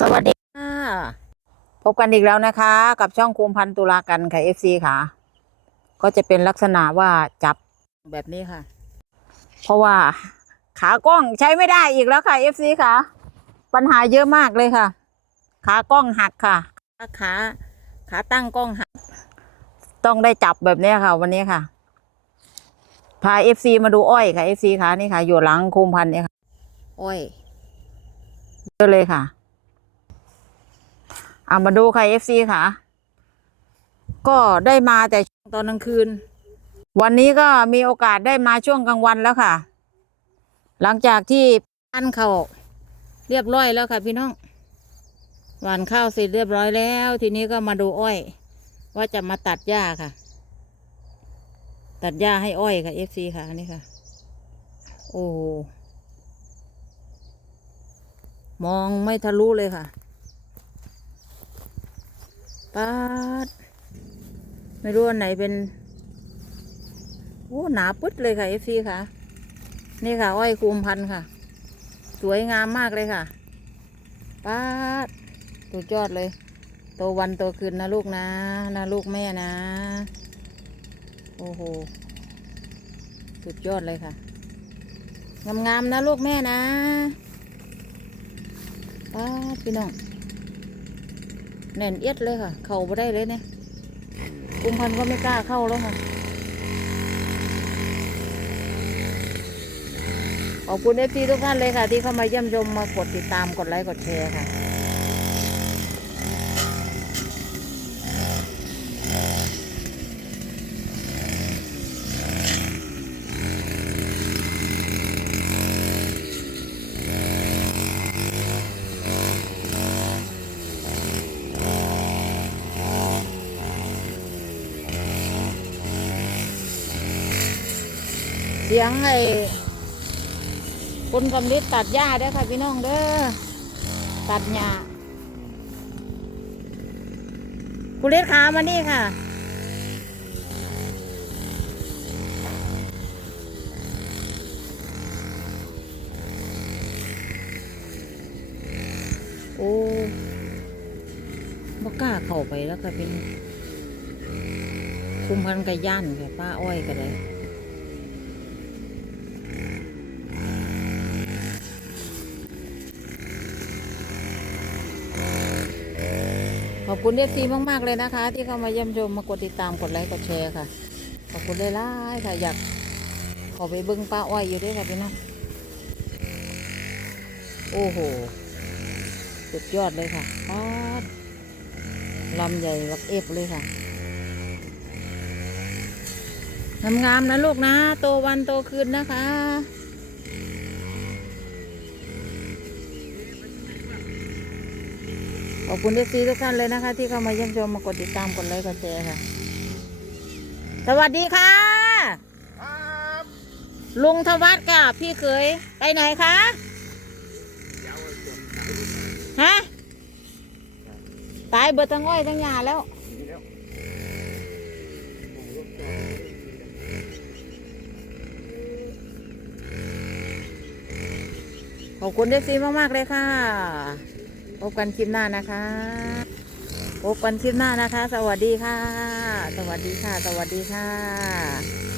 สวัสดีค่ะพบกันอีกแล้วนะคะ กับช่องคุมพันตุลากันค่ะ FC ค่ะ ก็จะเป็นลักษณะว่าจับแบบนี้ค่ะ เพราะว่าขากล้องใช้ไม่ได้อีกแล้วค่ะ FC ค่ะ ปัญหาเยอะมากเลยค่ะ ขากล้องหักค่ะขาขาตั้งกล้องหัก ต้องได้จับแบบนี้ค่ะ วันนี้ค่ะ พา FC มาดูอ้อยค่ะ FC ค่ะนี่ค่ะ อยู่หลังคุมพันเนี่ยค่ะ อ้อยเยอะเลยค่ะ เอามาดูค่ะ FC ค่ะ ก็ได้มาแต่ช่วงตอนกลางคืน วันนี้ก็มีโอกาสได้มาช่วงกลางวันแล้วค่ะ หลังจากที่ปั้นเขาวเรียบร้อยแล้วค่ะ พี่น้อง หวานข้าวเสร็จเรียบร้อยแล้ว ทีนี้ก็มาดูอ้อย ว่าจะมาตัดหญ้าค่ะ ตัดหญ้าให้อ้อยค่ะ FC ค่ะนี่ค่ะ โอ้โหมองไม่ทะลุเลยค่ะ ปาดไม่รู้อันไหนเป็นโอ้หนาปึ๊ดเลยค่ะเอฟซีค่ะ นี่ค่ะ อ้อยคูมพันค่ะ สวยงามมากเลยค่ะปาดสุดยอดเลยโตวันโตคืนนะลูกนะนะลูกแม่นะ โอ้โหสุดยอดเลยค่ะ งามๆนะลูกแม่นะป้าพี่น้อง แน่นเอียดเลยค่ะ เข้าไ่ได้เลยเนี่ยกุมพันก็ไม่กล้าเข้าแล้วค่ะ ขอบคุณเอฟซีทุกท่านเลยค่ะ ที่เข้ามาเยี่ยมชมมากดติดตามกดไลค์กดแชร์ค่ะ เสียงไอ้คุณกำลิดตัดหญ้าเด้อค่ะพี่น้องเด้อตัดหญ้าคุณเล็ดขามานี่ค่ะโอ้บ่กล้าเข้าไปแล้วค่ะเป็นคุมพันกับย่านค่ะป้าอ้อยก็ได้ อบคุณเอฟซีมาก ๆ เลยนะคะ ที่เข้ามาเยี่ยมชมมากดติดตามกดไลค์กดแชร์ค่ะ ขอบคุณได้ล่ายๆค่ะอยากขอไปเบิ้งป้าอ้อยอยู่ด้วยค่ะพี่น้องโอ้โหสุดยอดเลยค่ะป๊าลำใหญ่วักเอฟเลยค่ะงามๆนะลูกนะ โตวันโตคืนนะคะ ขอบคุณเอฟซีทุกท่านเลยนะคะ ที่เข้ามาเยี่ยมชมมากดติดตามกดไลค์กดแชร์ค่ะ สวัสดีค่ะลุงทวัฒน์กับพี่เคยไปไหนคะฮะตายเบิดทั้งอ้อยทั้งหญ้าแล้ว ขอบคุณเอฟซีมาก ๆ เลยค่ะ พบกันคลิปหน้านะคะพบกันคลิปหน้านะคะ สวัสดีค่ะ สวัสดีค่ะ สวัสดีค่ะ